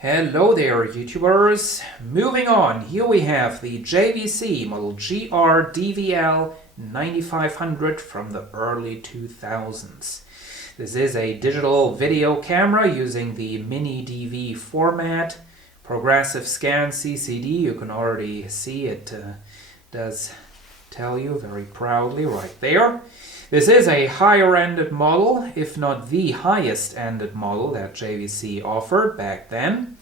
Hello there, YouTubers. Moving on, here we have the JVC model GR-DVL9500 from the early 2000s. This is a digital video camera using the mini DV format, progressive scan CCD. You can already see it does tell you very proudly right there. This is a higher-ended model, if not the highest-ended model that JVC offered back then.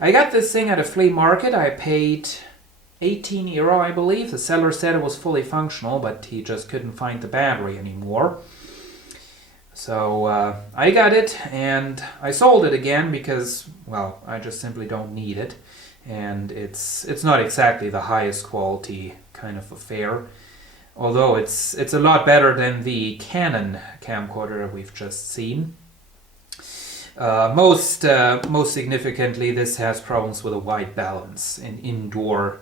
I got this thing at a flea market. I paid 18 euro, I believe. The seller said it was fully functional, but he just couldn't find the battery anymore. So I got it, and I sold it again because, well, I just simply don't need it. And it's not exactly the highest quality kind of affair. Although it's a lot better than the Canon camcorder that we've just seen. Most significantly, this has problems with a white balance in indoor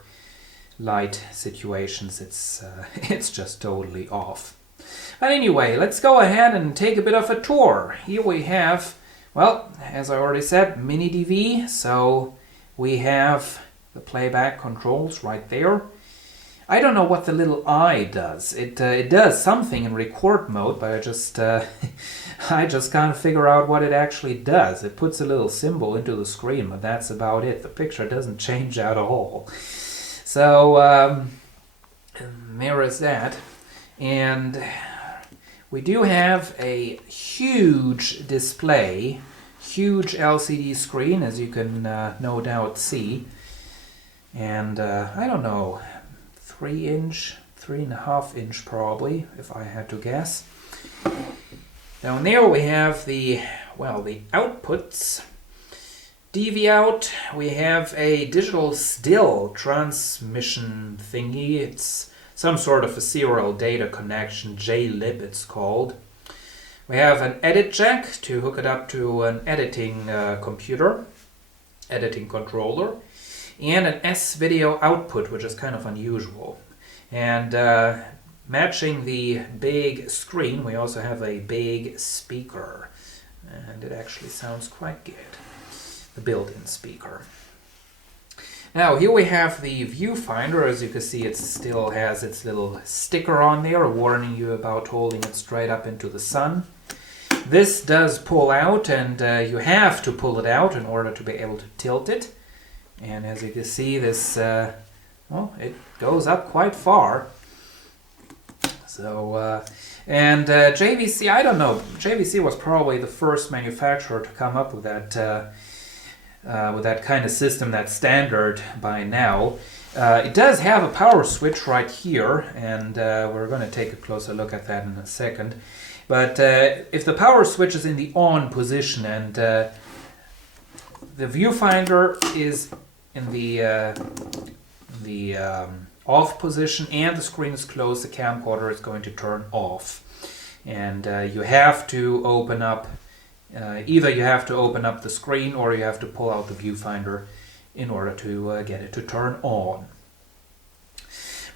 light situations. It's just totally off. But anyway, let's go ahead and take a bit of a tour. Here we have, well, as I already said, mini DV. So we have the playback controls right there. I don't know what the little eye does. It does something in record mode, but I just can't figure out what it actually does. It puts a little symbol into the screen, but that's about it. The picture doesn't change at all. So there is that. And we do have a huge display, huge LCD screen, as you can no doubt see. And I don't know, 3-inch, 3.5-inch probably, if I had to guess. Down there we have the outputs. DV out, we have a digital still transmission thingy. It's some sort of a serial data connection, JLib it's called. We have an edit jack to hook it up to an editing computer, editing controller. And an S-video output, which is kind of unusual. And matching the big screen, we also have a big speaker. And it actually sounds quite good, the built-in speaker. Now, here we have the viewfinder. As you can see, it still has its little sticker on there, warning you about holding it straight up into the sun. This does pull out, and you have to pull it out in order to be able to tilt it. And as you can see, this, well, it goes up quite far. So, JVC, I don't know, JVC was probably the first manufacturer to come up with that kind of system, that standard by now. It does have a power switch right here, and we're going to take a closer look at that in a second. But if the power switch is in the on position and the viewfinder is in the off position and the screen is closed, the camcorder is going to turn off. And you have to open up, either you have to open up the screen or you have to pull out the viewfinder in order to get it to turn on.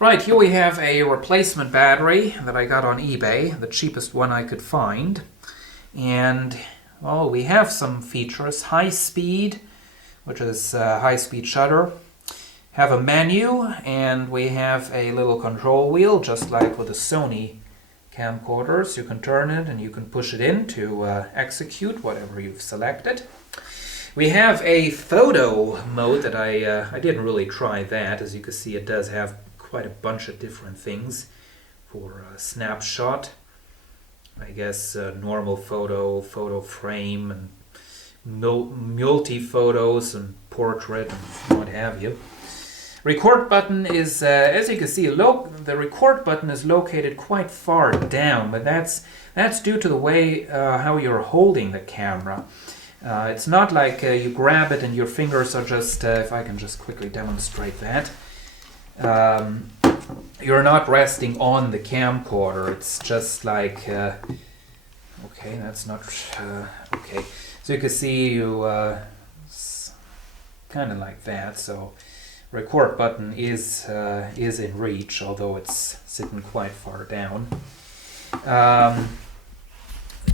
Right, here we have a replacement battery that I got on eBay, the cheapest one I could find. And, well, we have some features. High speed, which is high-speed shutter. Have a menu, and we have a little control wheel, just like with the Sony camcorders. You can turn it and you can push it in to execute whatever you've selected. We have a photo mode that I didn't really try that. As you can see, it does have quite a bunch of different things for snapshot. I guess normal photo, photo frame, and multi-photos and portrait and what have you. Record button is, as you can see, the record button is located quite far down, but that's due to the way how you're holding the camera. It's not like you grab it and your fingers are just, if I can just quickly demonstrate that, you're not resting on the camcorder. It's just like, okay, that's not, okay. So you can see you kind of like that. So record button is in reach, although it's sitting quite far down.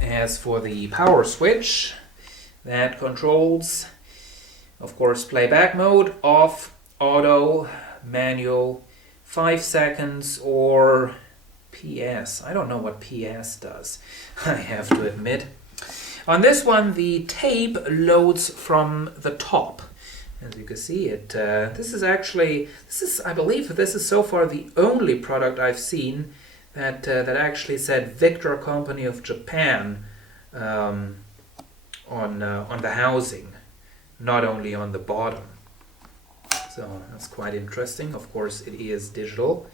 As for the power switch, that controls Of course, playback mode, off, auto, manual, 5 seconds, or PS. I don't know what PS does, I have to admit. On this one, the tape loads from the top. As you can see, this is I believe this is so far the only product I've seen that actually said Victor Company of Japan on the housing, not only on the bottom. So that's quite interesting. Of course, it is digital.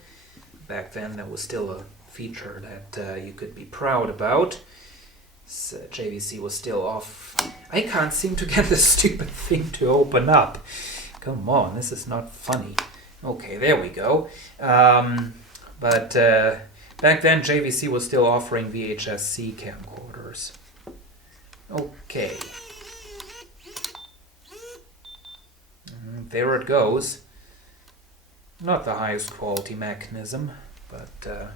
Back then, that was still a feature that you could be proud about. So JVC was still off. I can't seem to get this stupid thing to open up. Come on, this is not funny. Okay, there we go. But back then, JVC was still offering VHS-C camcorders. Okay. There it goes. Not the highest quality mechanism, but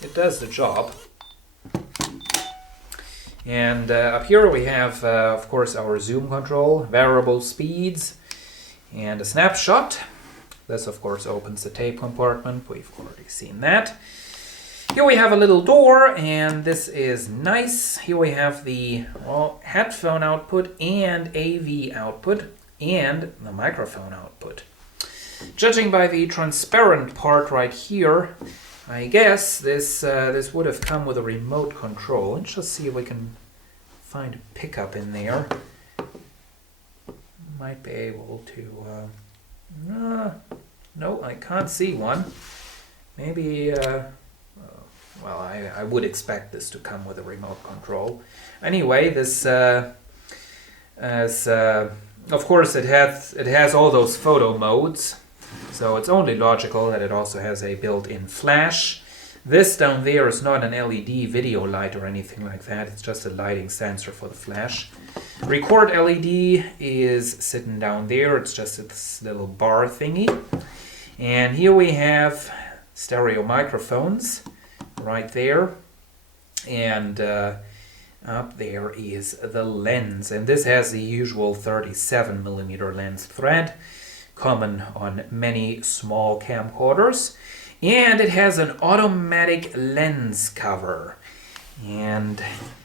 it does the job. And up here we have, of course, our zoom control, variable speeds, and a snapshot. This, of course, opens the tape compartment. We've already seen that. Here we have a little door, and this is nice. Here we have the headphone output and AV output and the microphone output. Judging by the transparent part right here, I guess this would have come with a remote control. Let's just see if we can find a pickup in there. Might be able to... no, I can't see one. Maybe... well, I would expect this to come with a remote control. Anyway, this... of course, it has all those photo modes. So it's only logical that it also has a built-in flash. This down there is not an LED video light or anything like that. It's just a lighting sensor for the flash. Record LED is sitting down there. It's just this little bar thingy. And here we have stereo microphones right there. And up there is the lens. And this has the usual 37mm lens thread, common on many small camcorders, and it has an automatic lens cover. And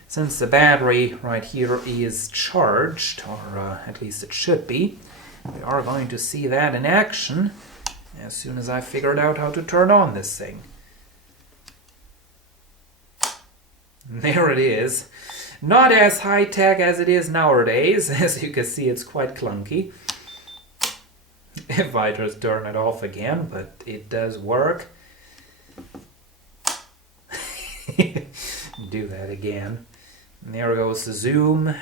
since the battery right here is charged, or at least it should be, we are going to see that in action as soon as I figured out how to turn on this thing. There it is. Not as high-tech as it is nowadays. As you can see, it's quite clunky. If I just turn it off again, but it does work. Do that again. And there goes the zoom.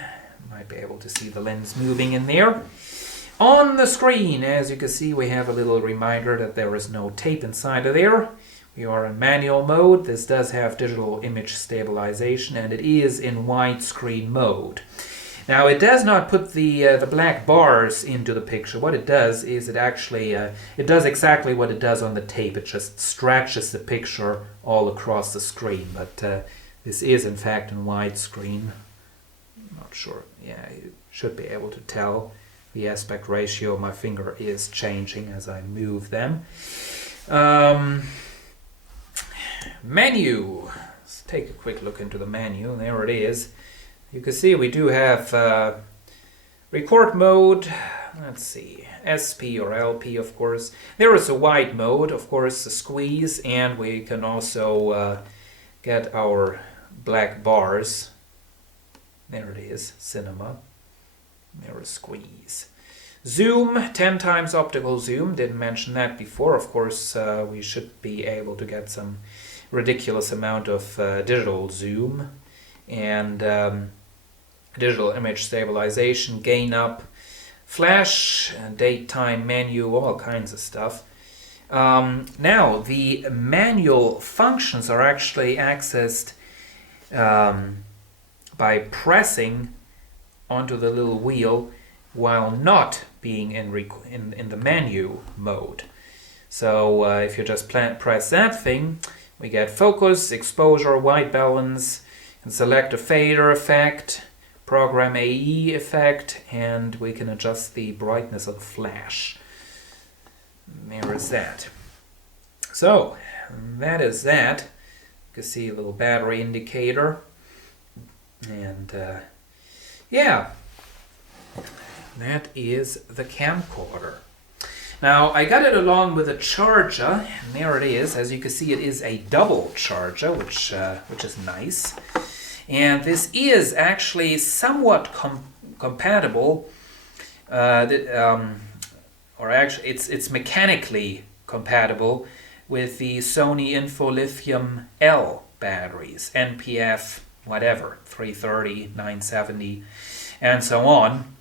Might be able to see the lens moving in there. On the screen, as you can see, we have a little reminder that there is no tape inside of there. We are in manual mode. This does have digital image stabilization, and it is in widescreen mode. Now, it does not put the black bars into the picture. What it does is it actually it does exactly what it does on the tape. It just stretches the picture all across the screen. But this is in fact in widescreen. I'm not sure. Yeah, you should be able to tell. The aspect ratio of my finger is changing as I move them. Menu. Let's take a quick look into the menu. There it is. You can see we do have record mode. Let's see, SP or LP, of course. There is a wide mode, of course, a squeeze, and we can also get our black bars. There it is, cinema. There is squeeze. Zoom, 10 times optical zoom. Didn't mention that before. Of course, we should be able to get some ridiculous amount of digital zoom. And digital image stabilization, gain up, flash, date time menu, all kinds of stuff. Now, the manual functions are actually accessed by pressing onto the little wheel while not being in the menu mode. So if you just press that thing, we get focus, exposure, white balance, and select a fader effect, program AE effect, and we can adjust the brightness of the flash. There is that. So that is that. You can see a little battery indicator, and yeah, that is the camcorder. Now I got it along with a charger, and there it is. As you can see, it is a double charger, which is nice. And this is actually somewhat compatible, or actually it's mechanically compatible with the Sony InfoLithium L batteries, NPF, whatever, 330, 970, and so on.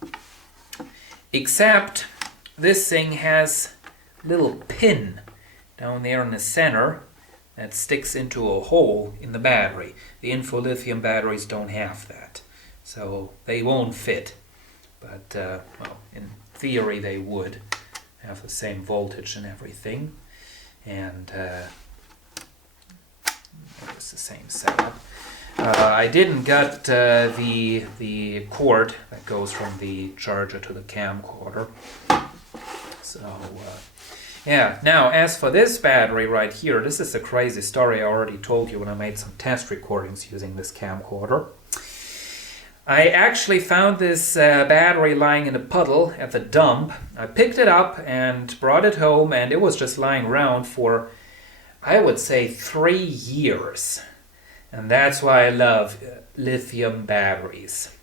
Except this thing has a little pin down there in the center that sticks into a hole in the battery. The InfoLithium batteries don't have that, so they won't fit. But, well, in theory they would have the same voltage and everything. And it's the same setup. I didn't get the cord that goes from the charger to the camcorder. So, yeah. Now, as for this battery right here, this is a crazy story I already told you when I made some test recordings using this camcorder. I actually found this battery lying in a puddle at the dump. I picked it up and brought it home, and it was just lying around for, I would say, 3 years. And that's why I love lithium batteries.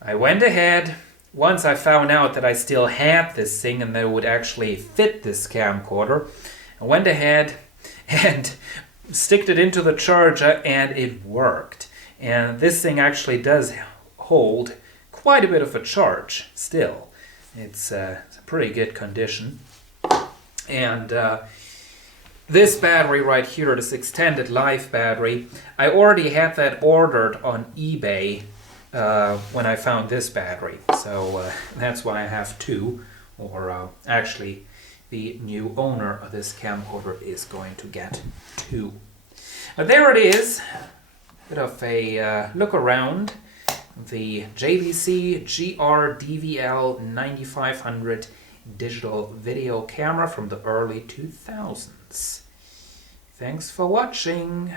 I went ahead, once I found out that I still had this thing and that it would actually fit this camcorder, I went ahead and sticked it into the charger, and it worked. And this thing actually does hold quite a bit of a charge still. It's a pretty good condition. And this battery right here, this extended life battery, I already had that ordered on eBay when I found this battery. So that's why I have two, or actually the new owner of this camcorder is going to get two. But there it is. Bit of a look around the JVC GR-DVL9500 digital video camera from the early 2000s. Thanks for watching.